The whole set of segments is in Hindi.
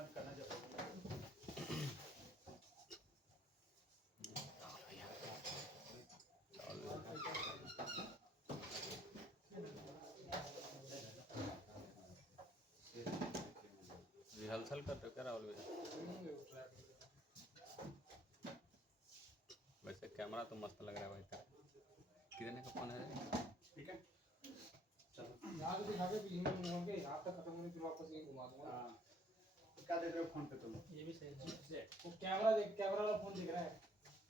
मत करना जब रिहर्सल कर रहे हो क्या राहुल भैया? वैसे कैमरा तो मस्त लग रहा है भाई तेरा। कितने का फोन है? ठीक है चलो यहाँ तो दिखा के बीच में घूमोगे, यहाँ तक खत्म होने फिर वापस यहीं घुमा दूंगा। हाँ क्या देख रहे हो फोन पे तुम? ये भी सही है। वो कैमरा देख, कैमरा वाला फोन दिख रहा है।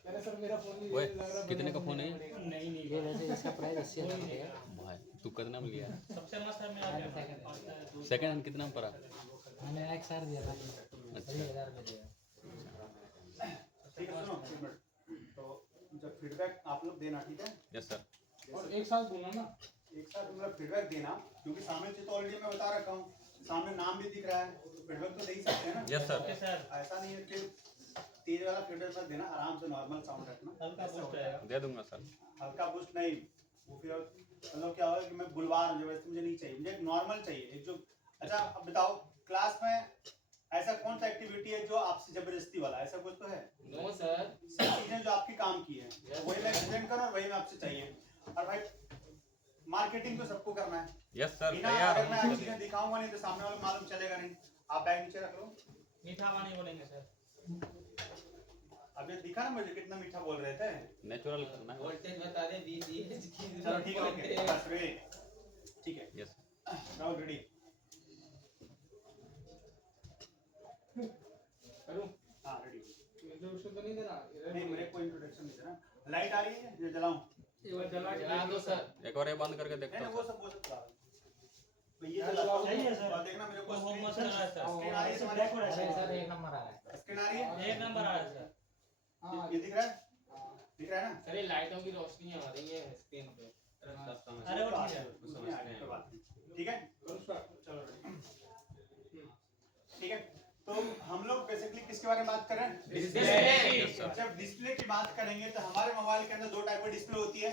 कह रहे सर मेरा फोन नहीं ओए, लग रहा। कितने का फोन है? नहीं नहीं ये वैसे इसका प्राइस 80,000 है। भाई तू कितना में लिया? सबसे मस्त है मेरा सेकंड हैंड कितना में पड़ा? मैंने एक सार दिया था, अच्छा 30,000 में दिया। ठीक है सुनो एक मिनट। तो जब फीडबैक आप लोग देना ठीक है, यस सर। और एक साथ दूंगा ना, एक साथ मतलब फीडबैक देना, क्योंकि सामने चीज तो ऑलरेडी मैं बता रखा हूँ, सामने नाम भी दिख रहा है तो फीडबैक तो दे ही सकते हैं ना। Yes sir. Okay sir. ऐसा नहीं है कि तेज वाला फीडबैक मत देना, आराम से नॉर्मल साउंड रखना। हल्का बूस्ट रहेगा। दे दूंगा सर। हल्का बूस्ट नहीं, वो फिर मतलब क्या होगा कि मैं बुलवा रहा हूँ, वैसे मुझे नहीं चाहिए, मुझे एक नॉर्मल चाहिए एक जो। अच्छा अब बताओ क्लास में ऐसा कौन सा एक्टिविटी है जो आपसे जबरदस्ती वाला, ऐसा कुछ तो है? No sir. सब चीजें जो आपकी काम की है वही मैं प्रेजेंट करूँ और वही मैं आपसे चाहिए। और भाई मार्केटिंग तो सबको करना है, यस सर बिना तैयार अगर मैं हूँ। चीजें दिखाऊंगा नहीं तो सामने वाले को मालूम चलेगा नहीं। आप बैग नीचे रख लो। मीठा पानी बोलेंगे सर। अभी दिखा ना मुझे कितना मीठा बोल रहे थे। नेचुरल करना है। वोल्टेज बता दे 20 चलो ठीक है ओके बस रेडी ठीक है यस नाउ रेडी करूँ? हाँ रेडी। इंट्रोडक्शन तो नहीं देना? नहीं मेरे को इंट्रोडक्शन नहीं देना। लाइट आ रही है ये जलाऊं? एक बार जला के जला दो सर। एक और ये बंद करके नहीं देखता नहीं हूँ वो सर। सब चला तो ये जला सही है सर। और देखना मेरे को वो मस्त लग रहा है सर। स्क्रीन आ रही है तुम्हारे? अरे सर एक नंबर आ रहा है। स्क्रीन आ रही है? एक नंबर आ रहा है सर। हाँ, ये दिख रहा है? दिख रहा है ना? सर ये लाइटों की रोशनी आ रही है स्क्रीन पे। अरे वो ठीक है। उसमें आ गया, कोई बात नहीं। ठीक है करूँ start? चलो ready। ठीक है तो हम लोग बेसिकली किसके बारे में बात कर रहे हैं? Yes sir. जब डिस्प्ले की बात करेंगे तो हमारे मोबाइल के अंदर दो टाइप की डिस्प्ले होती है,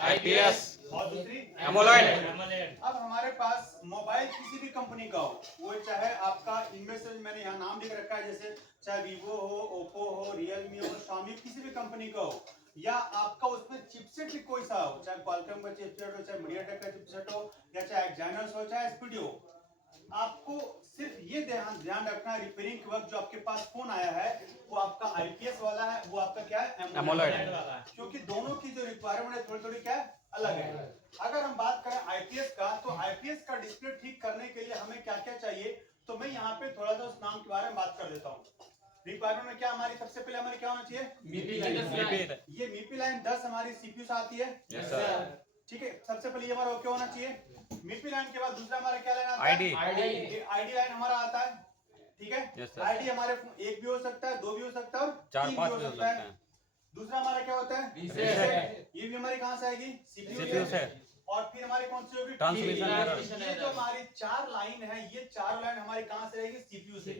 आईपीएस और दूसरी एमोलेड। एमोलेड। अब हमारे पास मोबाइल किसी भी कंपनी का हो, वो चाहे आपका इनमें से मैंने यहाँ नाम लिख रखा है, जैसे चाहे वीवो हो, ओप्पो हो, रियलमी हो, शाओमी, किसी भी कंपनी का हो, या आपका उसमें चिपसेट भी कोई सा हो, चाहे क्वालकॉम का चिपसेट हो, चाहे मीडियाटेक का चिपसेट हो, या चाहे एक्साइनोस हो, चाहे एसपीडी हो, आपको सिर्फ ये ध्यान रखना है रिपेयरिंग के वक्त जो आपके पास फोन आया है वो आपका आईपीएस वाला है, वो आपका क्या है? एमोलेड वाला है। क्योंकि दोनों की जो रिक्वायरमेंट है थोड़ी थोड़ी क्या है अलग है। अगर हम बात करें आईपीएस का, तो आईपीएस का डिस्प्ले ठीक करने के लिए हमें क्या क्या चाहिए, तो मैं यहाँ पे थोड़ा सा उस नाम के बारे में बात कर देता हूँ। रिक्वायरमेंट में क्या हमारी सबसे पहले हमारी क्या होना चाहिए? ये मीपी लाइन 10 हमारी सीपीयू से आती है। Yes sir. ठीक है सबसे पहले ये हमारा ओके होना चाहिए। मीपी लाइन के बाद दूसरा हमारा क्या लाइन आता है? आईडी। आईडी लाइन हमारा आता है। ठीक है Yes, sir. आईडी हमारे एक भी हो सकता है, दो भी हो सकता है, और 4-5 तीन भी हो सकता है। दूसरा हमारा क्या होता है? Reset। ये भी हमारी कहाँ से आएगी? सीपीयू से। और फिर हमारी कौन सी होगी? Transmission error. ये जो हमारी 4 लाइन है, ये 4 लाइन हमारी कहाँ से रहेगी? सीपीयू से।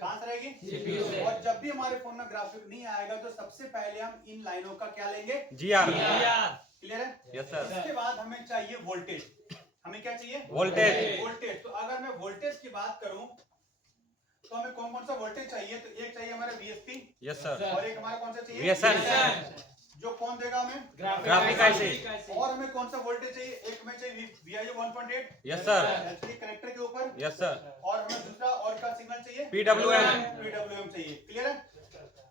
कहाँ से रहेगी? CPU से। और जब भी हमारे फोन में ग्राफिक नहीं आएगा तो सबसे पहले हम इन लाइनों का क्या लेंगे? जीआर। क्लियर है? Yes sir. इसके बाद हमें चाहिए वोल्टेज। हमें क्या चाहिए? वोल्टेज। वोल्टेज। तो अगर मैं वोल्टेज की बात करूं तो हमें कौन कौन सा वोल्टेज चाहिए? तो एक चाहिए हमारा VSP, यस सर। और एक हमारा कौन सा चाहिए? VSN। जो कौन देगा हमें? Graphic IC. और हमें कौन सा वोल्टेज चाहिए? एक में चाहिए VIO 1.8 yes sir. HD connector के ऊपर। Yes sir. और हमें दूसरा और का सिग्नल चाहिए? PWM चाहिए। क्लियर है?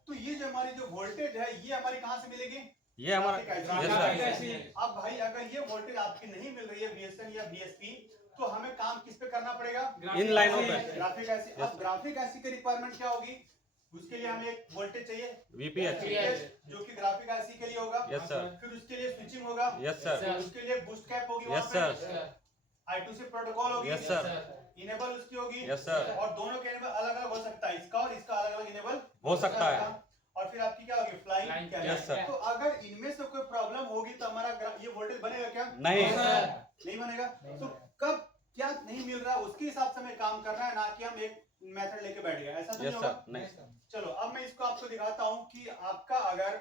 तो ये जो हमारी जो वोल्टेज है ये हमारी कहां से मिलेगी? ये हमारा यस सर। अब भाई अगर ये वोल्टेज आपकी नहीं मिल रही है VSN या VSP, तो हमें काम किस पे करना पड़ेगा? इन लाइनों पे। ग्राफिक ऐसी। अब ग्राफिक ऐसी की रिक्वायरमेंट क्या होगी? उसके लिए हमें एक वोल्टेज चाहिए VPH। जो कि ग्राफिक आईसी के लिए होगा। Yes sir. फिर उसके लिए स्विचिंग होगा। Yes sir. उसके लिए बूस्ट कैप होगी। Yes sir. I2C प्रोटोकॉल होगी। Yes sir. इनेबल उसकी होगी। Yes sir. और दोनों के इनेबल अलग अलग हो सकता है, इसका और इसका अलग अलग इनेबल हो सकता है। और फिर आपकी क्या होगी? फ्लाइंग। Yes sir. तो अगर इनमें से कोई प्रॉब्लम होगी तो हमारा ये वोल्टेज बनेगा क्या? नहीं नहीं बनेगा। तो कब क्या नहीं मिल रहा उसके हिसाब से हमें काम करना है, ना कि हम एक मेथड लेके बैठ गए। ऐसा तो नहीं यस होगा। सर। नहीं चलो अब मैं इसको आपको दिखाता हूं कि आपका अगर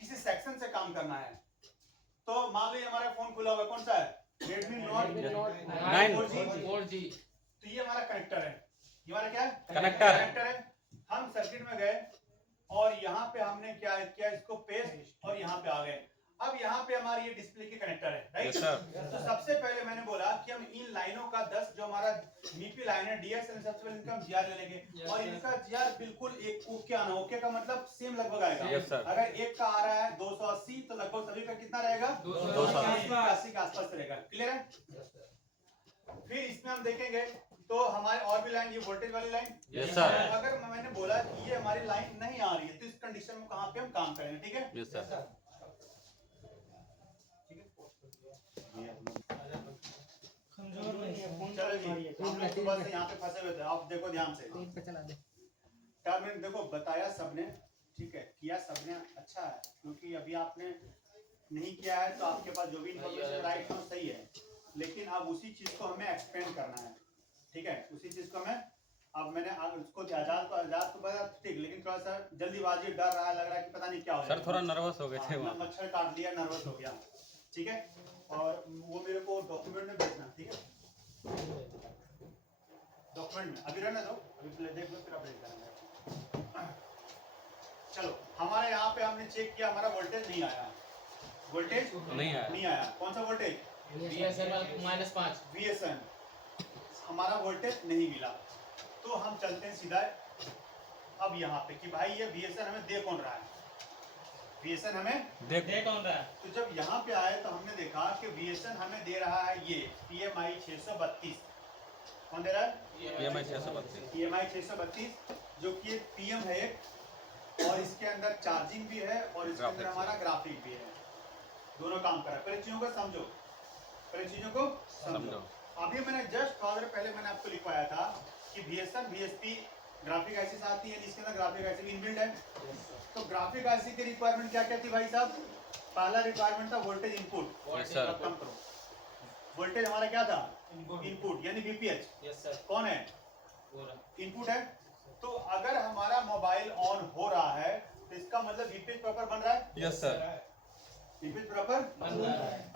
किसी सेक्शन से काम करना है, तो मान लीजिए हमारा फोन खुला हुआ कौन सा है? Redmi Note 9 4G। तो ये हमारा कनेक्टर है, ये हमारा क्या है? कनेक्टर। कनेक्टर है। हम सर्किट में गए और यहाँ पे हमने क्या किया, इसको पेस्ट और यहाँ पे आ गए। अब यहाँ पे हमारी ये डिस्प्ले की कनेक्टर है, राइट? Yes sir. तो सबसे पहले मैंने बोला कि हम इन लाइनों का 10 जो हमारा मीपी लाइन है डीएसएल, सबसे पहले इनका जीआर ले लेंगे और इनका जीआर बिल्कुल एक ओके आना, ओके का मतलब सेम लगभग आएगा। Yes sir. अगर एक का आ रहा है 280 तो लगभग सभी का कितना रहेगा? 280 के आसपास रहेगा। क्लियर है? फिर इसमें हम देखेंगे तो हमारे और भी लाइन, ये वोल्टेज वाली लाइन। Yes sir. अगर मैंने बोला कि ये हमारी लाइन नहीं आ रही है तो इस कंडीशन में कहाँ पे हम काम करेंगे, ठीक है? Yes sir. कमजोर नहीं है फोन। चलो जी, हम लोग सुबह से यहाँ पे फंसे हुए थे, आप देखो ध्यान से। मैंने देखो बताया सबने, ठीक है, किया सबने, अच्छा है, क्योंकि अभी आपने नहीं किया है तो आपके पास जो भी इन्फॉर्मेशन राइट है सही है, लेकिन अब उसी चीज को हमें एक्सपेंड करना है, ठीक है? उसी चीज को हमें, अब मैंने उसको आजाद तो बता ठीक, लेकिन थोड़ा सा जल्दीबाजी, डर रहा है, लग रहा है कि पता नहीं क्या हो सर थोड़ा नर्वस हो गए थे वहाँ। मच्छर काट लिया, नर्वस हो गया, ठीक है? और वो मेरे को डॉक्यूमेंट में भेजना, ठीक है? डॉक्यूमेंट में अभी रहने दो, अभी पहले देख लो फिर अपडेट करेंगे। चलो, हमारे यहाँ पे हमने चेक किया, हमारा वोल्टेज नहीं आया, वोल्टेज नहीं आया। कौन सा वोल्टेज? -5 VSN, हमारा वोल्टेज नहीं मिला। तो हम चलते हैं सीधा अब यहाँ पे कि भाई ये VSN हमें दे कौन रहा है, VSN हमें दे कौन रहा है? तो जब यहाँ पे आए तो हमने देखा कि VSN हमें दे रहा है ये PMI 632। कौन दे रहा है? PMI 632। PMI 632 जो कि एक PM है एक, और इसके अंदर चार्जिंग भी है और इसके अंदर हमारा ग्राफिक भी है, दोनों काम कर रहा है। पहले चीजों को समझो, पहले चीजों को समझो। अभी मैंने जस्ट थोड़ा देर पहले मैंने आपको लिखवाया था कि VSN VSP ग्राफिक आईसी से आती है, इसके अंदर ग्राफिक आईसी भी इनबिल्ट है। तो ग्राफिक आईसी की रिक्वायरमेंट क्या क्या थी भाई साहब? पहला रिक्वायरमेंट था वोल्टेज इनपुट। Yes sir. कम करो, वोल्टेज हमारा क्या था? इनपुट यानी VPH। Yes sir. कौन है? इनपुट है। तो अगर हमारा मोबाइल ऑन हो रहा है तो इसका मतलब VPH प्रॉपर बन रहा है। Yes sir. VPH प्रॉपर बन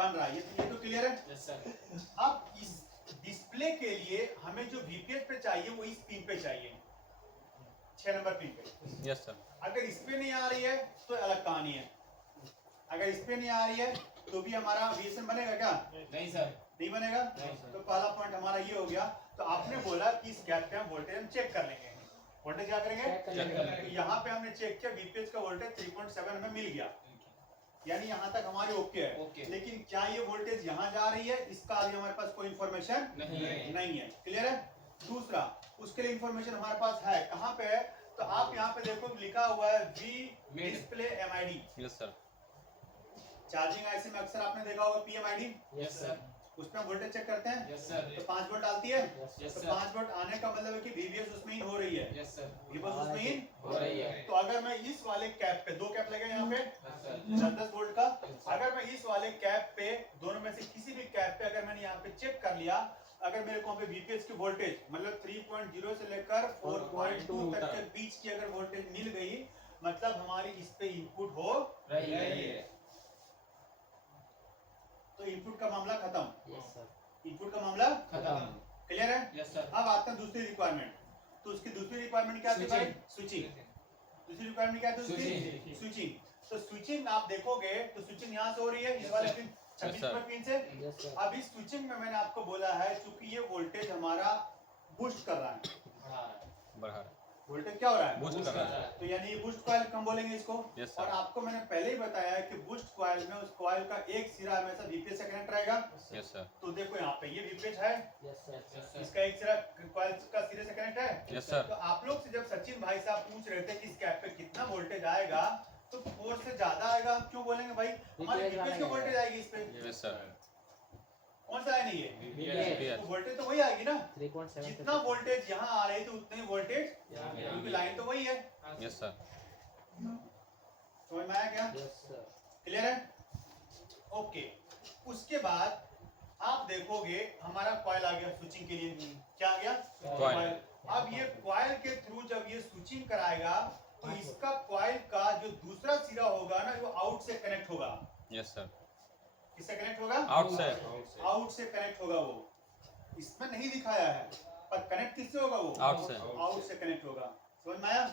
रहा है, ये तो क्लियर है। Yes sir. अब इस डिस्प्ले के लिए हमें जो VPH पे चाहिए वो इस पिन पे चाहिए, 6 नंबर पिन पे। Yes sir. अगर इस पे नहीं आ रही है तो अलग कहानी है, अगर इस पे नहीं आ रही है तो भी हमारा VSN बनेगा क्या? नहीं सर। नहीं बनेगा। तो पहला पॉइंट हमारा ये हो गया। तो आपने बोला कि इस गैप पे हम वोल्टेज हम चेक कर लेंगे। वोल्टेज क्या करेंगे? तो यहाँ पे हमने चेक किया, VPH का वोल्टेज 3.7 हमें मिल गया, यानी यहाँ तक हमारी ओके है। ओके। लेकिन क्या ये वोल्टेज यहाँ जा रही है, इसका अभी हमारे पास कोई इन्फॉर्मेशन नहीं है। क्लियर है? दूसरा, उसके लिए इन्फॉर्मेशन हमारे पास है, कहाँ पे है? तो आप यहाँ पे देखो लिखा हुआ है V display MID। Yes sir. Charging IC में अक्सर आपने देखा होगा PMID, यस सर। उसमें वोल्टेज चेक करते हैं। Yes sir. तो 5 वोल्ट आती है, यस तो सर। 5 वोल्ट आने का मतलब है कि VBS उसमें इन हो रही है, यस सर। VBS उसमें इन हो रही है। तो अगर मैं इस वाले कैप पे, 2 कैप लगे यहाँ पे यस सर। 10-10 वोल्ट का, अगर मैं इस वाले कैप पे, दोनों में से किसी भी कैप पे अगर मैंने यहाँ पे चेक कर लिया, अगर मेरे को पे VPH की वोल्टेज मतलब 3.0 से लेकर 4.2 तक के बीच की अगर वोल्टेज मिल गई, मतलब हमारी इस पे इनपुट हो रही है। तो इनपुट का मामला खत्म, यस सर। इनपुट का मामला खत्म। क्लियर है। Yes sir. अब आते हैं दूसरी रिक्वायरमेंट। तो उसकी दूसरी रिक्वायरमेंट क्या थी भाई? स्विचिंग। दूसरी रिक्वायरमेंट क्या थी उसकी? स्विचिंग। तो स्विचिंग आप देखोगे तो स्विचिंग यहाँ से हो रही है, इस वाले पिन 26 नंबर पिन से। Yes sir. अब इस स्विचिंग में मैंने आपको बोला है, चूंकि ये वोल्टेज हमारा बूस्ट कर रहा है, बढ़ा रहा है। वोल्टेज क्या हो रहा है? बूस्ट कर रहा है। तो यानी ये बूस्ट कॉइल कम बोलेंगे इसको। Yes sir. और आपको मैंने पहले ही बताया है कि बूस्ट कॉइल में उस कॉइल का एक सिरा हमेशा VPH से कनेक्ट रहेगा। Yes sir. तो देखो यहाँ पे ये VPH है, यस सर। इसका एक सिरा कॉइल का सिरे से कनेक्ट है। Yes sir. तो आप लोग से जब सचिन भाई साहब पूछ रहे थे कि इस कैप पे कितना वोल्टेज आएगा, तो 4 से ज्यादा आएगा, हम क्यों बोलेंगे भाई? हमारे VPH की वोल्टेज आएगी इस पे। Yes sir. कौन सा है नहीं ये? VPH। तो वोल्टेज तो वही आएगी ना, 3.7 जितना वोल्टेज यहाँ आ रही है तो उतनी वोल्टेज, क्योंकि लाइन तो वही है। Yes sir. समझ में आया क्या? Yes sir. क्लियर है? ओके। उसके बाद आप देखोगे हमारा कॉइल आ गया स्विचिंग के लिए। क्या आ गया? कॉइल। अब ये कॉइल के थ्रू जब ये स्विचिंग कराएगा तो इसका कॉइल का जो दूसरा सिरा होगा ना, वो आउट से कनेक्ट होगा। Yes sir. किससे कनेक्ट होगा? आउट से। आउट से कनेक्ट होगा। वो इसमें नहीं दिखाया है, पर कनेक्ट किससे होगा वो? आउट से। आउट से कनेक्ट होगा। समझ में आया?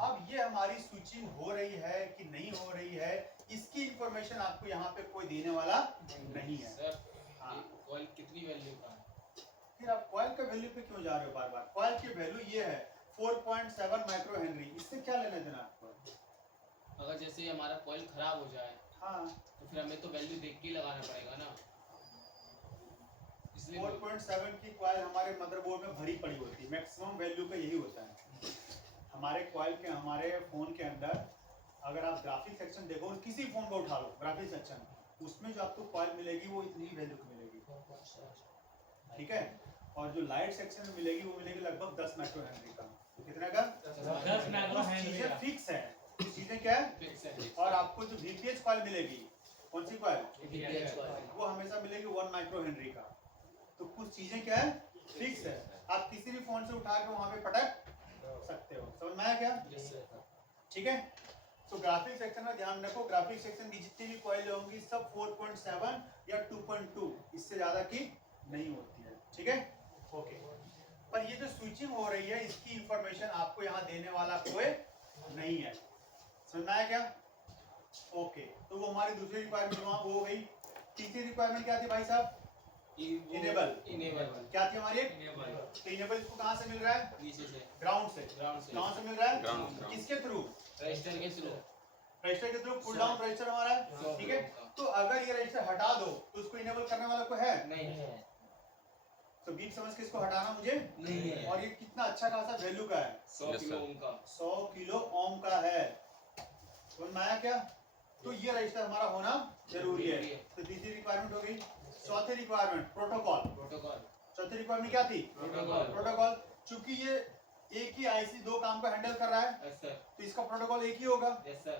अब ये हमारी स्विचिंग हो रही है कि नहीं हो रही है, इसकी इंफॉर्मेशन आपको यहाँ पे कोई देने वाला नहीं है। सर हाँ। कॉइल कितनी वैल्यू का है? फिर आप कॉइल के वैल्यू पे क्यों जा रहे हो बार बार? कॉइल की वैल्यू ये है 4.7 माइक्रो हेनरी, इससे क्या लेना देना आपको? अगर जैसे हमारा कॉइल खराब हो जाए हाँ, तो फिर हमें तो वैल्यू देख के ही लगाना पड़ेगा ना, इसलिए 4.7 की कॉइल हमारे मदरबोर्ड में भरी पड़ी होती है, मैक्सिमम वैल्यू का यही होता है। हमारे कॉइल के, हमारे फोन के अंदर अगर आप ग्राफिक सेक्शन देखो, किसी फोन को उठा लो ग्राफिक सेक्शन, उसमें जो आपको कॉइल मिलेगी वो इतनी वैल्यू की मिलेगी, ठीक है? और जो लाइट सेक्शन में मिलेगी वो मिलेगी लगभग 10 माइक्रो हेनरी का। कितने का? 10 माइक्रो हेनरी चीजें का। फिक्स है, चीजें क्या है? फिक्स है। और आपको जो वीपीएच कॉइल मिलेगी, कौन सी कॉइल? VPH coil. वो हमेशा मिलेगी 1 माइक्रो हेनरी का। तो कुछ चीजें क्या है? फिक्स है, आप किसी भी फोन से उठा के वहां पे पटक सकते हो। समझ में आया क्या? Yes sir. ठीक है? तो ग्राफिक सेक्शन में ध्यान रखो, ग्राफिक सेक्शन की जितनी भी कॉइल होंगी सब 4.7 या 2.2, इससे ज्यादा की नहीं होती है, ठीक है? ओके। पर ये जो स्विचिंग हो रही है, इसकी इंफॉर्मेशन आपको यहाँ देने वाला कोई नहीं है। समझ में आया क्या? ओके, तो वो हमारी दूसरी रिक्वायरमेंट वहाँ हो गई। तीसरी रिक्वायरमेंट क्या थी भाई साहब? इनेबल। इनेबल क्या थी हमारी? तो इनेबल इसको कहाँ से मिल रहा है? नीचे से, ग्राउंड से। ग्राउंड से, कहाँ से मिल रहा है? ग्राउंड से। किसके थ्रू? रजिस्टर के थ्रू। रजिस्टर के थ्रू पुल डाउन रजिस्टर हमारा है, ठीक है? तो अगर ये रजिस्टर हटा दो तो उसको इनेबल करने वाला कोई है? नहीं है, तो बीप समझ के इसको हटाना मुझे नहीं है। और ये कितना अच्छा खासा वैल्यू का है, 100 Yes, किलो sir. ओम का। 100 किलो ओम का है। समझ में आया क्या? तो ये रजिस्टर हमारा होना जरूरी है। तो तीसरी रिक्वायरमेंट हो गई। चौथी रिक्वायरमेंट प्रोटोकॉल। प्रोटोकॉल। चौथी रिक्वायरमेंट क्या थी? प्रोटोकॉल। प्रोटोकॉल। चूंकि ये एक ही आईसी दो काम को हैंडल कर रहा है, यस सर। तो इसका प्रोटोकॉल एक ही होगा। Yes sir.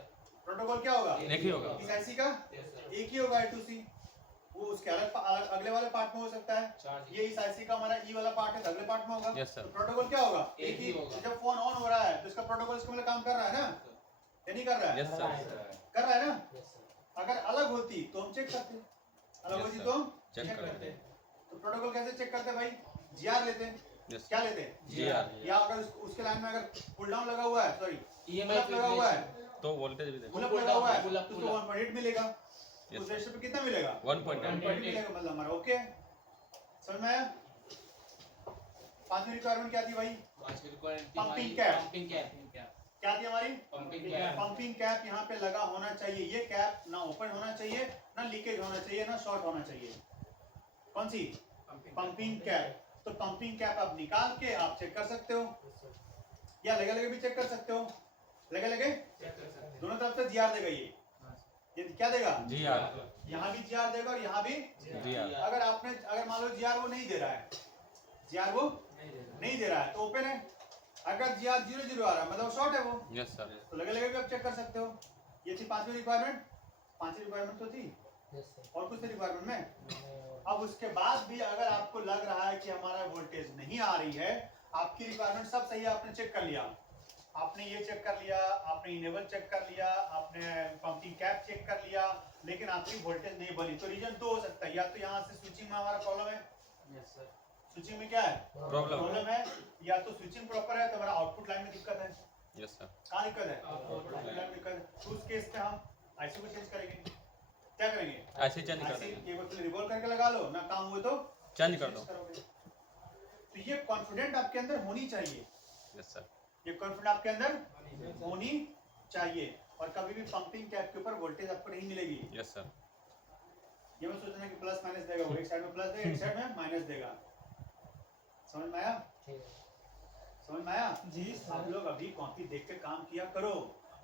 प्रोटोकॉल क्या होगा? एक ही होगा। इस आईसी का यस सर। एक ही होगा, A2C। वो उसके अलग अगले वाले पार्ट में हो सकता है। चार्ज। ये इस आईसी का हमारा ई वाला पार्ट है, तो अगले पार्ट में होगा। Yes, sir. तो प्रोटोकॉल क्या होगा? एक ही होगा। जब फोन ऑन हो रहा है तो इसका प्रोटोकॉल इसके मतलब काम कर रहा है ना, या नहीं कर रहा है? Yes sir. कर रहा है ना? अगर अलग होती तो हम चेक करते, अलग Yes, होती sir. तो हम चेक चेक करते। करते। तो प्रोटोकॉल कैसे चेक करते भाई? जीआर लेते। यस क्या लेते? GR। या अगर उसके लाइन में अगर पुल डाउन लगा हुआ है, सॉरी EMI लगा हुआ है, तो वोल्टेज भी देखो। पुल अप लगा हुआ है, pull up, तो pull उसको up। 1.8 मिलेगा। Yes, उस sir. रेशियो पे कितना मिलेगा? 1.8। 1.8 मिलेगा, मतलब हमारा ओके। समझ में आया? पांचवी रिक्वायरमेंट क्या थी भाई? पांच requirement Pumping cap। Pumping cap. क्या थी हमारी? Pumping cap. पंपिंग कैप यहाँ पे लगा होना चाहिए। ये कैप ना ओपन होना चाहिए, ना लीकेज होना चाहिए, ना शॉर्ट होना चाहिए। कौन सी? Pumping cap. तो पंपिंग कैप आप निकाल के आप चेक कर सकते हो, या लगे लगे भी चेक कर सकते हो। लगे लगे दोनों तरफ से जीआर देगा। ये क्या देगा? GR। यहाँ भी जीआर देगा और यहाँ भी। GR। अगर मान लो जीआर वो नहीं दे रहा है, जीआर वो नहीं दे रहा है तो ओपन है। अगर जीआर 0 आ रहा है मतलब शॉर्ट है वो, यस सर। तो लगे लगे भी आप चेक कर सकते हो। ये थी पांचवी रिक्वायरमेंट। पांचवी रिक्वायरमेंट तो थी, और कुछ रिक्वायरमेंट में। अब उसके बाद भी अगर आपको लग रहा है कि हमारा वोल्टेज नहीं आ रही है, आपकी रिक्वायरमेंट सब सही है, आपने चेक कर लिया, आपने ये चेक कर लिया, आपने इनेबल चेक कर लिया, आपने पंपिंग कैप चेक कर लिया, लेकिन आपकी वोल्टेज नहीं बनी, तो रीजन दो हो सकता है। या तो यहाँ से स्विचिंग में हमारा प्रॉब्लम है, स्विचिंग में क्या है प्रॉब्लम है, या तो स्विचिंग प्रॉपर है तो हमारा आउटपुट लाइन में दिक्कत है। Yes sir. कहाँ दिक्कत है? आउटपुट लाइन में दिक्कत है। तो उस केस में हम आईसी को चेंज करेंगे। क्या करेंगे? ऐसे चेंज कर आईसी देंगे। केबल रिवॉल्व करके लगा लो, ना काम हुए तो चेंज कर दो। करोगे। तो ये कॉन्फिडेंट आपके अंदर होनी चाहिए, यस सर। ये कॉन्फिडेंट आपके अंदर होनी चाहिए। और कभी भी पंपिंग कैप के ऊपर वोल्टेज आपको नहीं मिलेगी। Yes sir. ये मत सोचना कि प्लस माइनस देगा, वो एक साइड में प्लस देगा, एक साइड में माइनस देगा। समझ में आया? समझ में आया? जी आप लोग अभी कॉपी देख के काम किया करो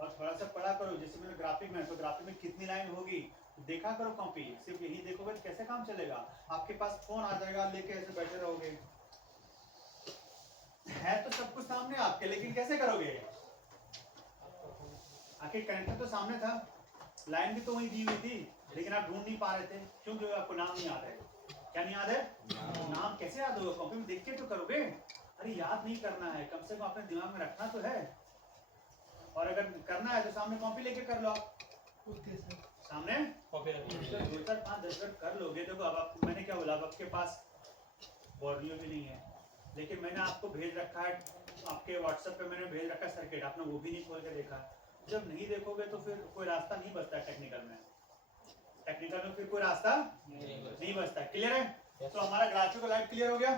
और थोड़ा सा पढ़ा करो। जैसे मैंने ग्राफिक में, तो ग्राफिक में कितनी लाइन होगी देखा करो कॉपी। सिर्फ यही देखोगे तो कैसे काम चलेगा? आपके पास फोन आ जाएगा, लेके ऐसे बैठे रहोगे। है तो सब कुछ सामने आपके, लेकिन कैसे करोगे? आखिर कनेक्टर तो सामने था, लाइन भी तो वही दी हुई थी, लेकिन आप ढूंढ नहीं पा रहे थे। क्यों? क्योंकि आपको नाम नहीं याद है। क्या नहीं याद है? नाम कैसे याद होगा? कॉपी में देख के तो करोगे। अरे याद नहीं करना है, कम से कम अपने दिमाग में रखना तो है। और अगर करना है तो सामने कॉपी लेके कर लो। सामने कॉपी रखिए। 2 4 5 10 मिनट कर लोगे। देखो अब आप, मैंने क्या बोला, अब आपके पास बोर्नियो भी नहीं है, लेकिन मैंने आपको भेज रखा है, आपके व्हाट्सएप पे मैंने भेज रखा है सर्किट, आपने वो भी नहीं खोल के देखा। जब नहीं देखोगे तो फिर कोई रास्ता नहीं बचता टेक्निकल में, टेक्निकल में फिर कोई रास्ता नहीं बचता। क्लियर है? तो हमारा ग्राफिकल लाइट क्लियर हो गया।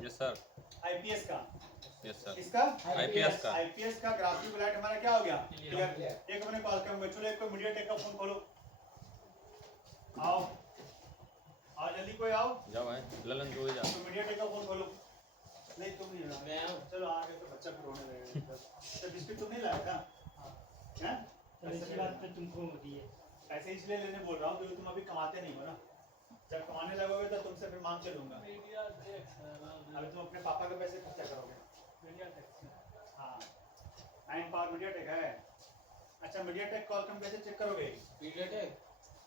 Yes sir. आईपीएस का, यस सर। इसका आईपीएस का। आईपीएस का ग्राफिकल लाइट हमारा क्या हो गया? क्लियर। एक मैंने कॉल कर चलो एक को मीडियाटेक का फोन खोलो, आओ आओ जल्दी कोई आओ, जाओ है ललन जो ही जा। तो मीडियाटेक का फोन खोलो। नहीं तुम नहीं लाया, मैं हूं। चलो आ गए तो बच्चा फिर रोने लगेगा। तो बिस्किट तुम नहीं लाया था? हैं? ऐसी बात पे तुमको होती है। ऐसे इसलिए लेने बोल रहा हूँ क्योंकि तुम अभी कमाते नहीं हो ना, जब कमाने लगोगे तो तुमसे फिर मांग के लूंगा। अभी तुम अपने पापा के पैसे खर्चा करोगे। हाँ 9 पावर मीडियाटेक है। अच्छा मीडियाटेक कॉलकम कैसे चेक करोगे? मीडियाटेक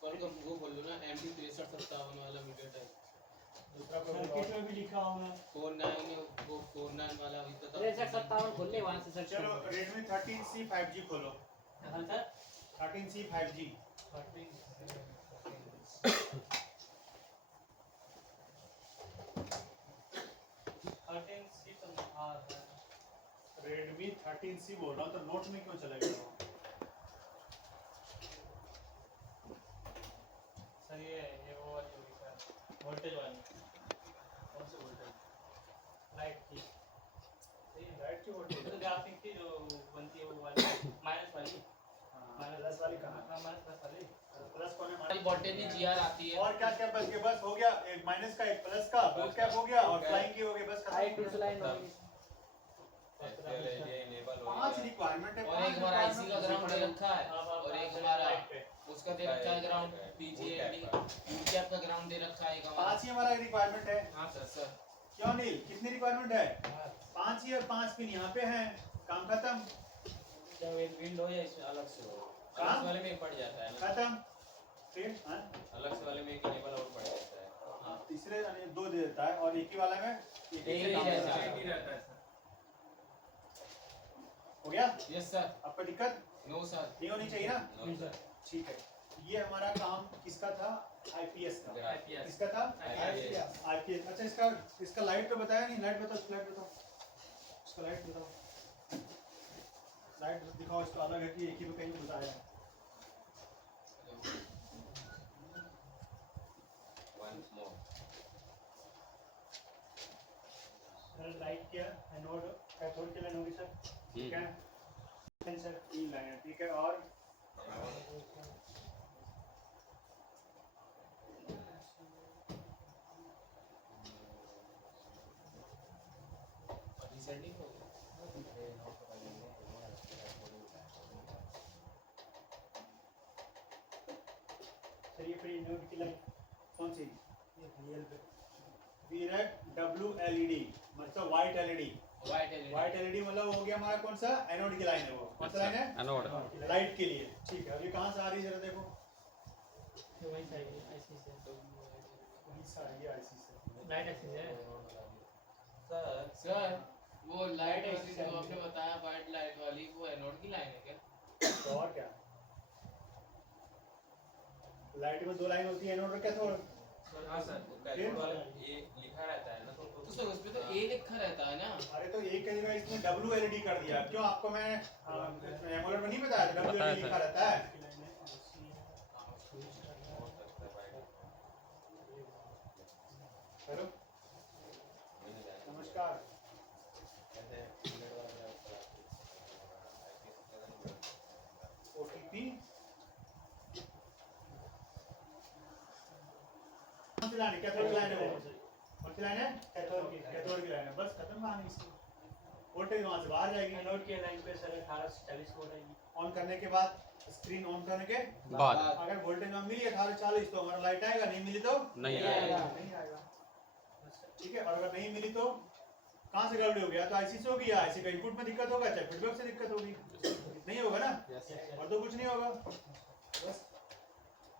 कॉलकम वो बोल दो ना, MT 6357 वाला मीडियाटेक। दूसरा सर्किट कोई में भी लिखा होगा। 49 वो 49 वाला भी तो 6357 खोल ले वहां से सर्च चलो Redmi 13C 5G खोलो। हाँ sir 13C 5G Redmi 13C बोल रहा हूँ तो नोट में क्यों चला गया वो? सर ये वो वाली होगी सर, वोल्टेज वाली। कौन सी वोल्टेज? लाइट की। लाइट की वोल्टेज तो ग्राफिक की जो बनती है वो वाली माइनस वाली। प्लस वाली कहाँ? हाँ माइनस प्लस वाली। प्लस कौन है? हमारी वोल्टेज नहीं GR आती है। और क्या क्या बच गया? बस हो गया, एक माइनस का एक प्लस का बूट कैप हो गया और फ्लाइंग की हो गई, बस हाई खत्म। टू लाइन होगी। 5 रिक्वायरमेंट है। और एक हमारा IC का ग्राउंड दे रखा है, और एक हमारा उसका दे रखा है ग्राउंड PGA बूट कैप का ग्राउंड दे रखा है एक हमारा। 5 ही हमारा रिक्वायरमेंट है। हाँ सर। क्यों नील कितनी रिक्वायरमेंट है? 5 ही और 5 पिन यहाँ पे हैं, काम खत्म। क्या एक विंडो या इसमें अलग से हो? काम वाले में पड़ जाता है ना, खत्म। फिर हाँ अलग से वाले में एक केबल और पड़ जाता है। हाँ तीसरे यानी 2 दे देता है और एक ही वाला में एक एक ही ही काम रहता करता है। है। ही रहता है सर। हो गया? Yes sir. आपको दिक्कत नो सर। नहीं होनी चाहिए ना? No sir. ठीक है, ये हमारा काम किसका था? आईपीएस का। IPS किसका था? IPS। आईपीएस। अच्छा इसका लाइट तो बताया नहीं, लाइट बताओ, लाइट बताओ, इसका लाइट बताओ, लाइट दिखाओ। इसका अलग है कि एक ही में कहीं बताया है? Once more. सर लाइट क्या एनोड कैथोड की लाइन होगी सर। ठीक है सर 3 लाइन है, ठीक है। और रिसेंडिंग हो गया। सर ये फिर एनोड की लाइन कौन सी? ये रियल पे वीरेक WLED मतलब white LED. White LED. White LED मतलब हो गया हमारा कौन सा? एनोड की लाइन है। वो कौन सा लाइन है? एनोड। लाइट के लिए। ठीक है, अभी कहाँ से आ रही है जरा देखो। वही चाहिए आईसी से वहीं से आ रही है आईसी से। लाइट एक्सिस है। सर सर वो लाइट ऐसी जो आपने बताया व्हाइट लाइट वाली वो एनोड की लाइन है क्या? तो और क्या, लाइट में 2 लाइन होती है, एनोड और कैथोड। हाँ सर, कैथोड वाले ये लिखा रहता है ना तो सर उस पे तो A लिखा रहता है ना। अरे तो एक जगह इसने WLED कर दिया। क्यों आपको मैं एमोलेड में नहीं बताया था? बताया WLED था। लिखा रहता है। हेलो नमस्कार। OTP कौन सी लाइन है? कैथोड की लाइन है वो। कौन सी लाइन है? कैथोड की कैथोड की लाइन है। बस खत्म कहानी इसकी। वोल्टेज वहां से बाहर जाएगी। एनोड की लाइन पे सर 1840 वोल्ट आएगी। ऑन करने के बाद, स्क्रीन ऑन करने के बाद अगर वोल्टेज में मिली 1840 तो हमारा लाइट आएगा, नहीं मिली तो नहीं नहीं आएगा। आएगा। नहीं आएगा। ठीक है, और अगर नहीं मिली तो कहाँ से गड़बड़ी हो गया? तो आईसी से होगी, या आईसी का इनपुट में दिक्कत होगा, चाहे फीडबैक से दिक्कत होगी। नहीं होगा ना? और तो कुछ नहीं होगा। बस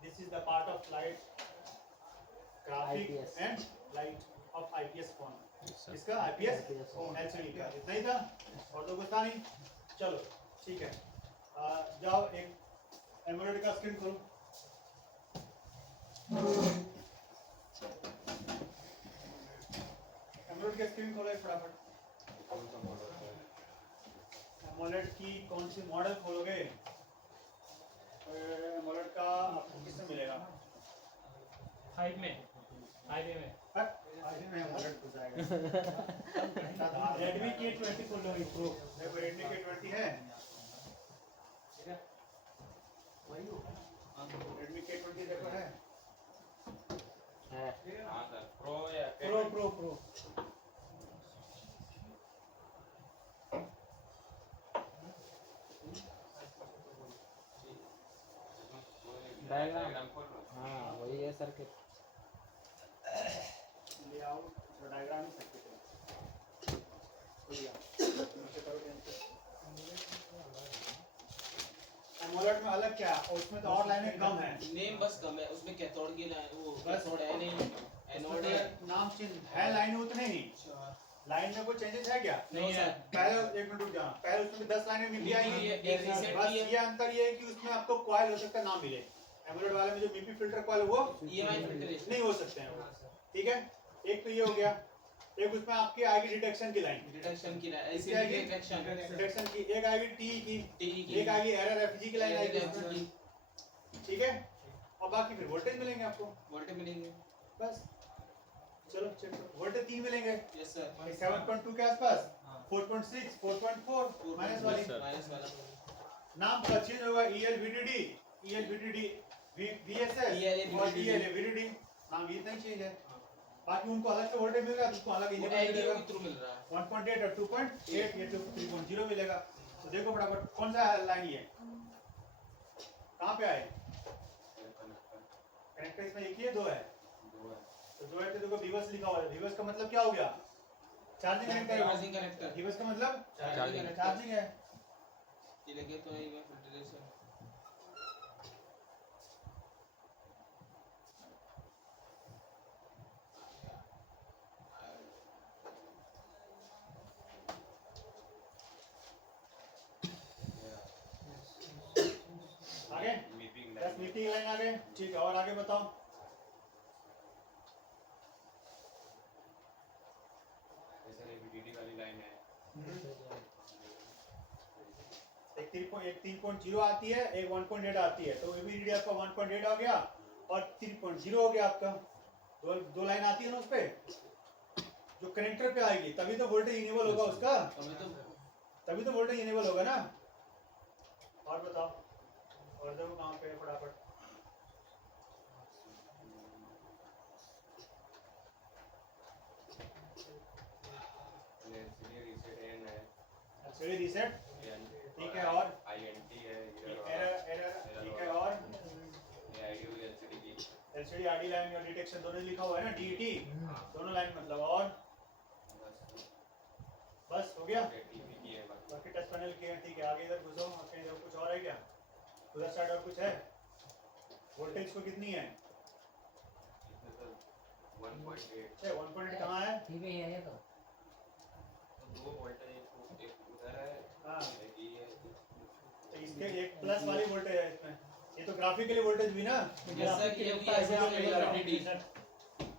this is the part of light graphic IPS। And light of IPS phone. Yes, sir. इसका आईपीएस IPS एलसीडी का इतना ही था, और तो कुछ था नहीं। चलो ठीक है, जाओ एक एमोलेड का स्क्रीन करो। एमोलेड एमोलेड की स्क्रीन खोलो फटाफट। एमोलेड की कौन सी मॉडल खोलोगे? एमोलेड का आपको किससे मिलेगा? 5 में 5 में एमोलेड घुस जाएगा। रेडमी K20 खोलो प्रो। देखो रेडमी K20 है, रेडमी K20 देखो है। हाँ सर, प्रो या प्रो प्रो प्रो डायग्राम खोल लो। हाँ वही है सर्किट। लेआउट डायग्राम ही सर्किट है। एमोलेड में अलग क्या है? और उसमें तो और लाइनें कम है। नेम बस कम है, उसमें कैथोड की लाइन वो बस। कैथोड है नहीं, एनोड है। नाम चेंज है, लाइन उतने ही। लाइन में कोई चेंजेस है क्या? नहीं है। पहले एक मिनट रुक जाना, पहले उसमें 10 लाइनें मिल जाएंगी। एक रीसेट बस की है। ये अंतर ये है कि उसमें आपको कॉइल हो सकता है ना मिले। एमोलेड वाले में जो बीपी फिल्टर कॉइल वो EMI फिल्टर नहीं हो सकते हैं वो। ठीक है, एक तो ये हो गया। एक उसमें आपकी आएगी डिटेक्शन की लाइन, डिटेक्शन की लाइन, इसकी ऐसे आएगी डिटेक्शन डिटेक्शन की। एक आएगी टी की, टी की, एक आएगी एरर एफजी की लाइन आएगी की उसमें। ठीक है, और बाकी फिर वोल्टेज मिलेंगे आपको। वोल्टेज मिलेंगे। बस चलो चेक करो, वोल्टेज 3 मिलेंगे। Yes sir. 7.2 के आसपास, 4.6, 4.4 माइनस वाली। माइनस वाला नाम का चेंज होगा, ELVDD, ELVDD, VSS और ELVDD। नाम ये नहीं चेंज है। बाकी उनको अलग से वोल्टेज मिल रहा है, उसको अलग इनेबल LDO मिलेगा। के थ्रू मिल रहा है। 1.8 और 2.8, ये 3.0 मिलेगा। तो देखो फटाफट कौन सा लाइन ये कहाँ पे आए? कनेक्टर इसमें एक ही है, दो है? तो दो है तो देखो विवस लिखा हुआ है। विवस का मतलब क्या हो गया? Charging connector. Charging connector. Viewers का मतलब चार्जिंग। चार्जिंग है। ये लगे तो EMI फिल्टरेशन। आगे मीटिंग 10 मीटिंग लाइन आगे। ठीक है, और आगे बताओ। जैसे VDD वाली लाइन है। एक 3.0 आती है, एक 1.8 आती है। तो VDD आपका 1.8 आ गया और 3.0 हो गया आपका। दो लाइन आती है ना उस पे, जो कनेक्टर पे आएगी तभी तो वोल्टेज इनेबल होगा उसका। तभी तो वोल्टेज इनेबल होगा ना। और बताओ, और देखो कहाँ पे है फटाफट। एलसीडी रीसेट, ठीक है। और INT है, एरर एरर, ठीक है। और आईडी LCD की एलसीडी आरडी लाइन और डिटेक्शन दोनों लिखा हुआ है ना, DET दोनों लाइन मतलब। और बस हो गया। टीवी की है बाकी। बाकी टच पैनल के हैं। ठीक है, आगे इधर घुसो। कहीं इधर कुछ और है क्या? उधर साइड और कुछ है? वोल्टेज को कितनी है? इसमें तो 1.8 है 1.8 कहाँ है? ठीक है ये तो दो वोल्टेज, एक उधर है, हाँ, एक ये है। तो इसके एक प्लस वाली वोल्टेज है इसमें। ये तो ग्राफिकली वोल्टेज भी ना। यस सर, ये भी ऐसे VDD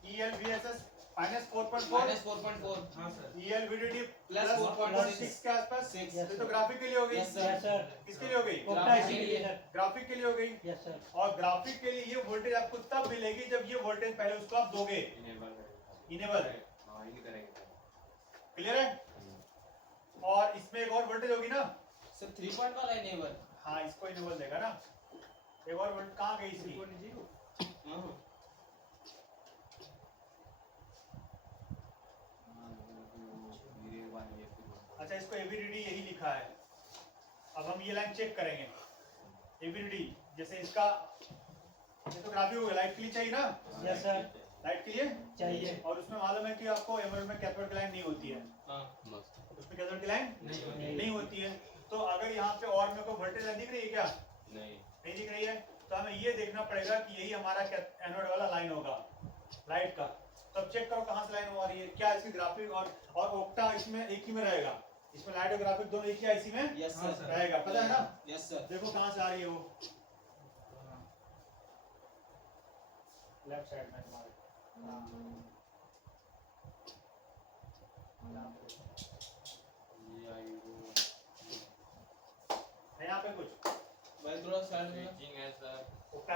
ELVSS -4.4, -4.4। हां सर। ELVDD Plus 4.6 के आसपास। 6। ये तो ग्राफिक के लिए हो गई। Yes sir. यस सर किसके लिए हो गई? ग्राफिक के लिए। ग्राफिक के लिए हो गई। यस सर और ग्राफिक के लिए ये वोल्टेज आपको तब मिलेगी जब ये वोल्टेज पहले उसको आप दोगे। इनेबल इनेबल है, हाँ ये करेंगे। क्लियर है? और इसमें एक और वोल्टेज होगी ना। सर 3 पॉइंट वाला इनेबल। हाँ, इसको इनेबल देगा ना। एक और वोल्ट कहाँ गई इसकी? हां अच्छा, इसको ABDD यही लिखा है। अब हम ये लाइन चेक करेंगे। ABDD जैसे इसका ये तो ग्राफिक हो गया। लाइट के लिए चाहिए ना? यस सर लाइट के लिए चाहिए। और उसमें मालूम है कि आपको एमोलेड में कैथोड की लाइन नहीं होती है। हां उसमें कैथोड की लाइन नहीं नहीं होती है। तो अगर यहाँ पे और मेरे को वोल्टेज दिख रही है क्या? नहीं दिख रही है। तो हमें ये देखना पड़ेगा कि यही हमारा एनोड वाला लाइन होगा लाइट का। तब चेक करो कहाँ से लाइन आ रही है। क्या इसकी ग्राफिक और ओक्टा इसमें एक ही में रहेगा? इसमें लाइट और ग्राफिक दोनों एक ही आईसी में यस सर रहेगा, पता है ना? यस सर देखो कहाँ से आ रही है वो। लेफ्ट साइड में तुम्हारे।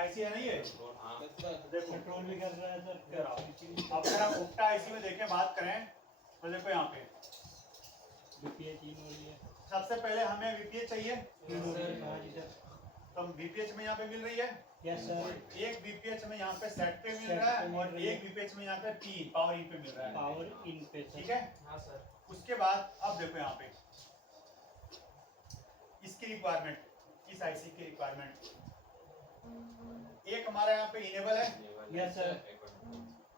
आईसी है ना ये? हाँ देखो कंट्रोल भी कर रहा है सर। इधर आओ। अब अगर हम ओक्टा आईसी में देखें बात करें तो देखो यहाँ पे बीपीए 3 हो रही है। सबसे पहले हमें वीपीएच चाहिए, हाँ जी सर। तो हम वीपीएच में यहाँ पे मिल रही है। Yes sir. एक वीपीएच में यहाँ पे सेट पे मिल सेट रहा पे है मिल और रही है। एक वीपीएच में यहाँ पे पी पावर इन पे मिल रहा है। पावर इन पे ठीक सर। है, हाँ सर। उसके बाद अब देखो यहाँ पे इसकी रिक्वायरमेंट, इस आईसी की रिक्वायरमेंट, एक हमारा यहाँ पे इनेबल है, यस सर।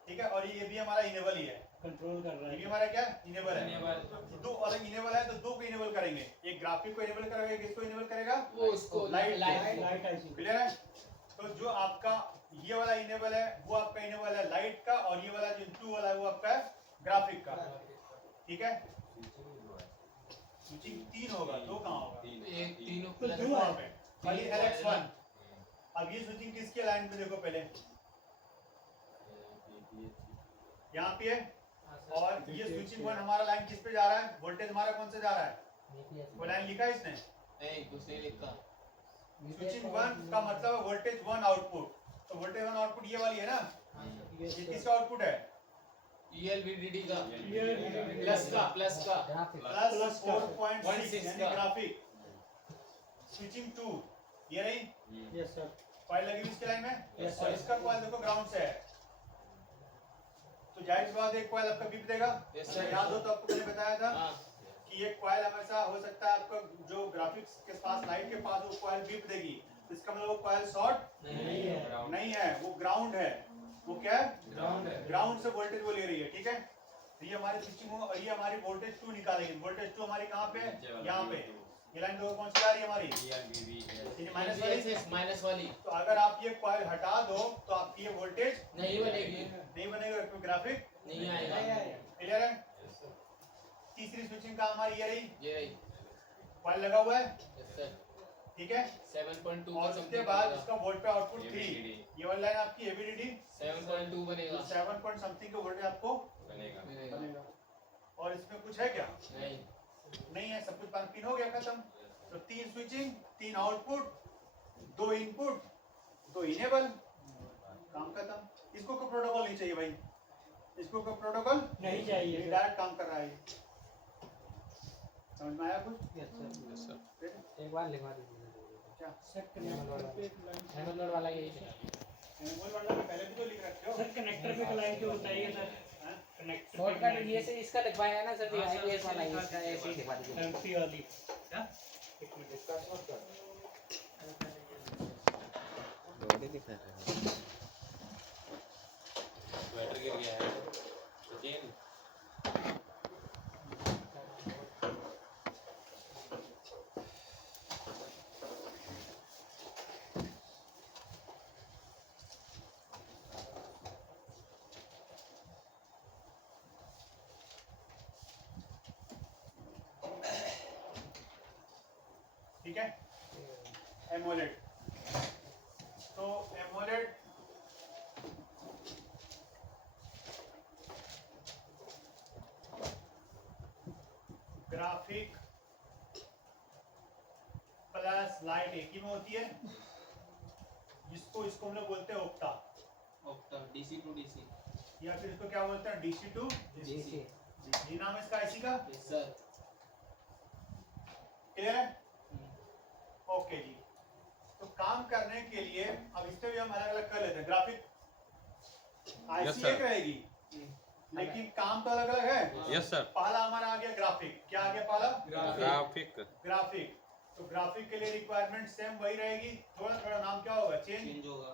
ठीक है, और ये भी हमारा इनेबल ही है। कंट्रोल कर रहा ये भी है। हमारा क्या इनेबल है। Enable। दो अलग इनेबल है तो दो को इनेबल करेंगे, एक ग्राफिक को इनेबल करेगा, एक इसको इनेबल करेगा। वो उसको लाइट लाइट आईसी। क्लियर है? तो जो आपका ये वाला इनेबल है वो आपका इनेबल है लाइट का, और ये वाला जो टू वाला है वो आपका है ग्राफिक का। ठीक है, स्विचिंग 3 होगा, 2 कहाँ होगा? एक तीनों तो प्लस दो वहाँ पे खाली LX1। अब ये स्विचिंग किसके लाइन पे देखो पहले, यहाँ पे है, हाँ सर। और ये स्विचिंग 1 हमारा लाइन किस पे जा रहा है? वोल्टेज हमारा कौन से जा रहा है? वो लाइन लिखा है इसने। नहीं कुछ नहीं लिखा। स्विचिंग 1 का मतलब है वोल्टेज 1 आउटपुट, तो वोल्टेज 1 आउटपुट ये वाली है ना, हाँ सर। ये किसका आउटपुट है? ELVDD का ELVDD प्लस का प्लस प्लस 4.6 यानी का। ग्राफिक। स्विचिंग 2 ये रही, यस सर। कॉइल लगी हुई इसके लाइन में, Yes, और sir. इसका कॉइल देखो ग्राउंड से है, तो जाहिर सी बात है एक कॉइल आपका बीप देगा। Yes, अगर sir. याद हो तो आपको मैंने बताया था हाँ कि ये कॉइल हमेशा हो सकता है आपका जो ग्राफिक्स के पास लाइट के पास वो कॉइल बीप देगी, तो इसका मतलब वो कॉइल शॉर्ट नहीं है। नहीं है, वो ग्राउंड है। वो क्या है? ग्राउंड है। ग्राउंड से वोल्टेज वो ले रही है। ठीक है, तो ये हमारी स्विचिंग हो, और ये हमारी वोल्टेज 2 निकालेगी। वोल्टेज 2 हमारी कहाँ पे है? यहाँ पे। ये लाइन दो कौन सी आ रही है हमारी? ये माइनस वाली। माइनस वाली तो अगर आप ये कॉइल हटा दो तो आपकी ये वोल्टेज नहीं बनेगी, नहीं बनेगा, क्योंकि ग्राफिक नहीं आएगा। क्लियर है? तीसरी स्विचिंग का हमारी ये रही, ये रही। कॉइल लगा हुआ है। Yes sir. ठीक है, 7.2 और उसके बाद इसका वोल्ट पे आउटपुट 3, ये वाली लाइन आपकी एबीडीडी 7.2 बनेगा। 7 पॉइंट समथिंग के वोल्टेज आपको बनेगा। बनेगा। और इसमें कुछ है क्या? नहीं नहीं है, सब कुछ पिन हो गया, खत्म। तो 3 स्विचिंग, 3 आउटपुट, 2 इनपुट, 2 इनेबल, काम खत्म। इसको कोई प्रोटोकॉल नहीं चाहिए भाई, इसको कोई प्रोटोकॉल नहीं चाहिए। ये डायरेक्ट काम कर रहा है। समझ में आया कुछ? Yes sir. फिर एक बार लिखवा दीजिए क्या सर कनेक्टर पे एक लाइन। अहमद लोड वाला यही था। एनिमल वाला में पहले भी तो लिख रखे हो। सर कनेक्टर पे एक लाइन क्यों बताइए सर? हाँ? कनेक्टर शॉर्टकट ये से इसका लिखवाया है ना सर, आईपीएस वाला इसका ऐसे ही लिखवा दीजिए। एमपी वाली। क्या? एक मिनट इसका मत कर। स्वेटर गिर गया है सचिन। ठीक है, एमोलेड। तो एमोलेड ग्राफिक प्लस लाइट एक ही में होती है, जिसको इसको हम लोग बोलते हैं octa, octa DC to DC। या फिर इसको क्या बोलते हैं DC टू DC। ये नाम है इसका आईसी का। Yes sir. क्लियर है? ओके जी। तो काम करने के लिए अब इस पे भी हम अलग अलग कर लेते हैं। Graphic IC sir. एक रहेगी, लेकिन काम तो अलग अलग है। Yes sir. पहला हमारा आ गया ग्राफिक, क्या आ गया पहला? ग्राफिक। ग्राफिक। तो ग्राफिक के लिए रिक्वायरमेंट सेम वही रहेगी, थोड़ा थोड़ा नाम क्या होगा चेंज। चेंज होगा।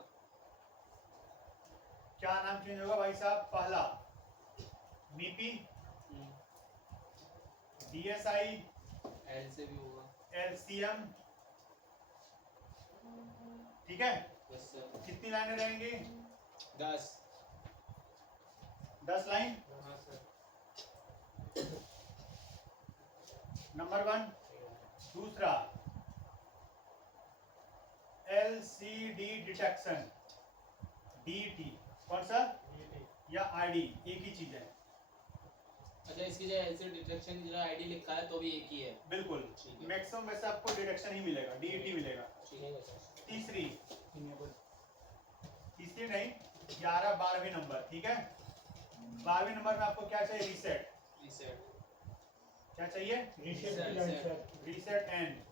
क्या नाम चेंज होगा भाई साहब? पहला बीपी, डीएसआई, L से भी होगा। एलसीएम। ठीक है, यस सर। कितनी लाइनें रहेंगी? 10। 10 लाइन। हाँ सर। नंबर 1। दूसरा LCD डिटेक्शन, DT, कौन सा? या ID, एक ही चीज है। अच्छा इसकी जगह LCD डिटेक्शन की जगह ID लिखा है तो भी एक ही है। बिल्कुल, ठीक है। मैक्सिमम वैसे आपको डिटेक्शन ही मिलेगा, DET मिलेगा। ठीक है। तीसरी तीसरी नहीं, 11 12वें नंबर, ठीक है। 12वें नंबर में आपको क्या चाहिए? रीसेट। रीसेट क्या चाहिए? Reset Reset. End sir. Reset end.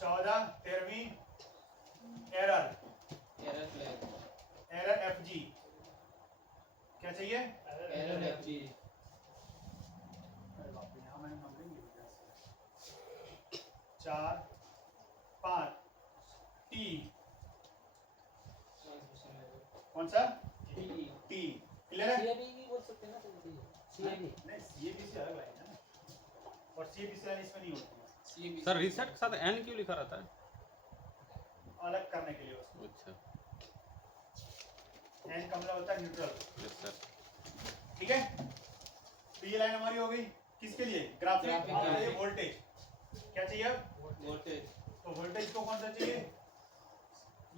14 13वीं error, error flag error FG। क्या चाहिए? एरर एफजी अरे बाप रे, यहाँ मैंने नंबरिंग लिख दिया। 4 5 T, कौन सा? T, क्लियर है? सीएबी भी बोल सकते हैं ना, तो सीएबी नहीं, CAB से अलग लाइन है ना, और CAB से इसमें नहीं होती है, सीबी सर रीसेट के साथ एन क्यों लिखा रहता है? अलग करने के लिए उसको। अच्छा, एन का मतलब होता है न्यूट्रल, यस सर। ठीक है। तो ये लाइन हमारी हो गई, किसके लिए? ग्राफिक। ग्राफिक, और चाहिए ग्राफिक। वोल्टेज। क्या चाहिए अब? वोल्टेज तो वोल्टेज को कौन सा चाहिए?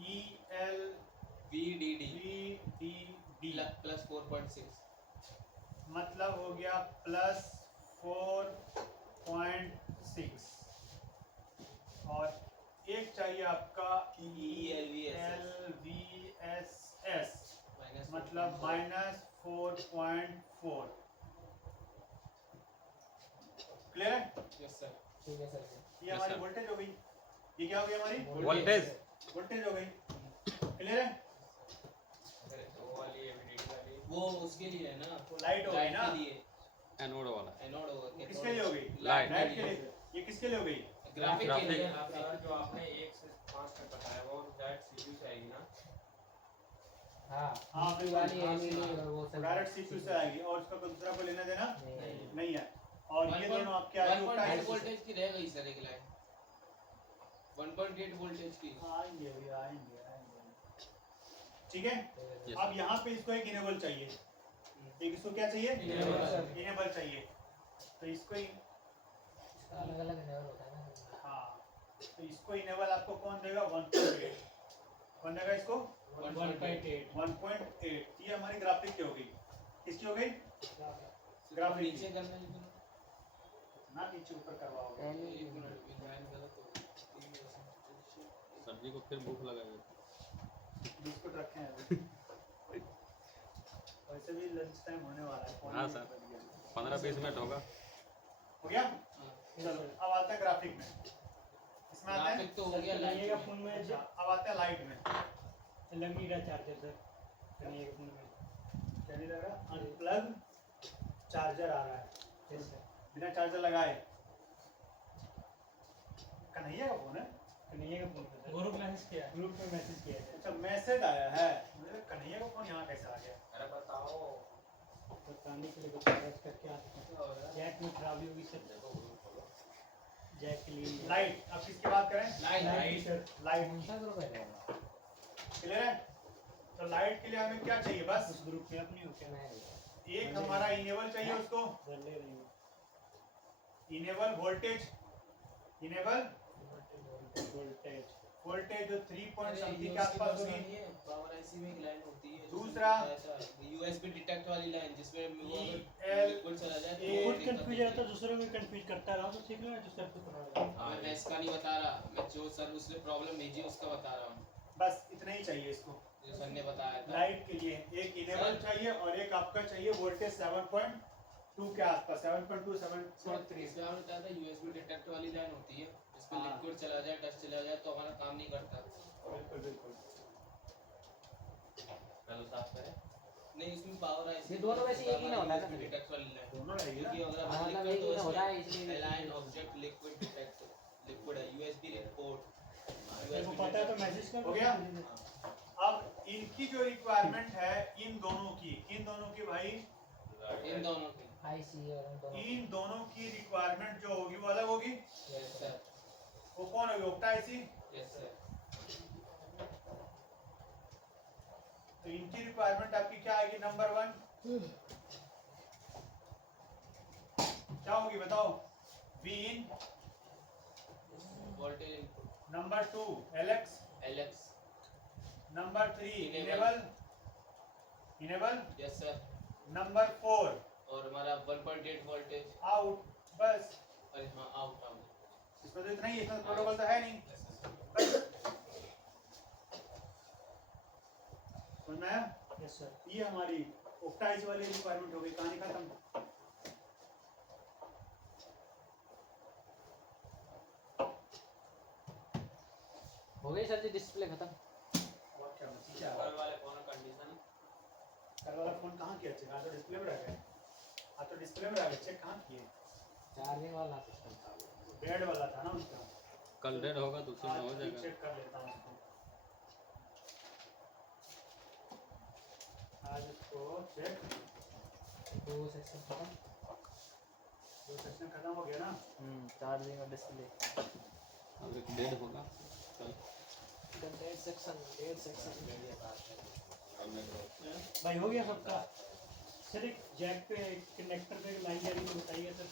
EL VDD VDD, प्लस 4.6 मतलब हो गया प्लस 4.6, और एक चाहिए आपका ELVSS, मतलब माइनस 4.4। क्लियर है? यस सर ठीक है सर। ये Yes, हमारी sir. वोल्टेज हो गई। ये क्या हो गई हमारी? वोल्टेज। वोल्टेज हो गई। क्लियर है? वो वाली एविडेंट वाली वो उसके लिए है ना, तो लाइट हो गई ना, के लिए एनोड वाला। एनोड होगा किसके लिए हो गई? Light. लाइट के लिए। ये किसके लिए हो गई? ग्राफिक के लिए सर जो आपने 1 से 5 तक बताया वो डायरेक्ट सीपीयू से आएगी ना। हाँ हाँ, बीपी वाली एलईडी वो सब डायरेक्ट CPU से आएगी, और उसका कोई दूसरा को लेना देना नहीं। नहीं है। और ये दोनों आपके आगे 1.8 वोल्टेज की रह गई सर एक लाइन 1.8 वोल्टेज की आएंगे भी, आएंगे। ठीक है। Yes. अब यहाँ पे इसको एक इनेबल चाहिए, एक इसको क्या चाहिए? Enable. इनेबल चाहिए। तो इसको अलग अलग लेवल होता है ना। हाँ, तो इसको इनेबल आपको कौन देगा? 1.8। कौन देगा इसको? 1.8 1.8। ये हमारी ग्राफिक की हो गई। किसकी हो गई? ग्राफिक नीचे की। करना लेकिन ना नीचे ऊपर करवाओगे। एक मिनट लाइन गलत हो गई। सब्जी को फिर भूख लगा गई। बिस्कुट रखे हैं अभी। वैसे भी लंच टाइम होने वाला है। हाँ सर, 15-20 मिनट होगा। हो गया? हाँ। चलो अब आते हैं ग्राफिक में। इसमें आते हैं। ग्राफिक तो हो गया कन्हैया लाइट का में। फोन में अच्छा, अब आते हैं लाइट में। लग नहीं रहा चार्जर सर, कन्हैया के फोन में। क्या नहीं लग रहा? अनप्लग चार्जर आ रहा है, यस सर। बिना चार्जर लगाए। कन्हैया का फोन है? कन्हैया का फोन में सर, ग्रुप मैसेज किया है। ग्रुप में मैसेज किया है। अच्छा, मैसेज आया है। मुझे लगा कन्हैया का फोन यहाँ कैसे आ गया? अरे बताओ बताने के लिए बता रहा है इसका क्या जैक में खराबी होगी सर, जैक के लिए लाइट। अब किसकी बात करें? Light sir. लाइट। कौन सा ग्रुप है? क्लियर है? तो लाइट के लिए हमें क्या चाहिए? बस उस ग्रुप में अपनी हो क्या नहीं। एक हमारा इनेबल चाहिए उसको। सर ले रही हूँ enable voltage, enable voltage. Voltage जो 3 पॉइंट अरे समथिंग ये के आसपास उसकी होगी। नहीं है, पावर आईसी में एक लाइन होती है दूसरा यूएसबी डिटेक्ट वाली लाइन जिसमें EL लिक्विड चला जाए तो ये खुद कंफ्यूज रहता है, दूसरों में कंफ्यूज करता रहा तो सीख लो ना जो सर को पढ़ा रहा है। मैं इसका नहीं बता रहा, मैं जो सर उसने प्रॉब्लम भेजी उसका बता रहा हूँ बस इतना ही चाहिए इसको जो सर ने बताया था। लाइट के लिए। एक इनेबल चाहिए और एक आपका चाहिए वोल्टेज 7.2 के आसपास, 7.2 7.3। इसमें आपने बताया था यूएसबी डिटेक्ट वाली लाइन होती है जिसमें हाँ। लिक्विड चला जाए डस्ट चला जाए तो हमारा काम नहीं करता। बिल्कुल बिल्कुल। पहले साफ करें। नहीं इसमें पावर आईसी ये दोनों में से एक ही ना होता है ना? डिटेक्ट वाली लाइन दोनों रहेगी ना? क्योंकि अगर हाँ, हम मतलब लिक्विड एक ही तो होता है इसलिए line object liquid detect liquid है यूएसबी पोर्ट तेरे को पता है तो मैसेज कर हो गया? अब इनकी जो रिक्वायरमेंट है इन दोनों की, किन दोनों की भाई? इन दोनों की आईसी और उन दोनों इन दोनों की रिक्वायरमेंट जो होगी वो अलग होगी। यस सर वो कौन होगी? Octa IC. यस सर तो इनकी रिक्वायरमेंट आपकी क्या आएगी? नंबर 1 क्या होगी बताओ? V in। Voltage input number 2 LX। LX number 3 Enable। Enable, enable. Yes sir number 4 और हमारा 1.8 वोल्टेज आउट। बस अरे हाँ आउट आउट इसमें तो इतना ही, इसमें प्रोटोकॉल तो है नहीं। यस सर बस समझ में आया? Yes sir. ये हमारी ऑक्टाइज वाली रिक्वायरमेंट हो गई, कहानी खत्म। हो गई सर जी डिस्प्ले खत्म। और क्या बची क्या? कल वाले फोन कंडीशन कल वाला फोन कहाँ किया चेक? तो डिस्प्ले में रह गए, तो डिस्प्ले में रह गए, चेक कहाँ किए? चार्जिंग वाला सिस्टम था। डेड वाला था ना उनका। कल डेट होगा तो उसी में हो आज जाएगा। चेक कर लेता हूँ उसको, आज इसको चेक। 2 सेक्शन खत्म। 2 सेक्शन खत्म हो गया ना? चार्जिंग और डिस्प्ले। अब एक डेट होगा कल। डेढ़ सेक्शन भाई हो गया सबका। सर एक जैक पे कनेक्टर पे लाइन जा रही है तो बताइए सर।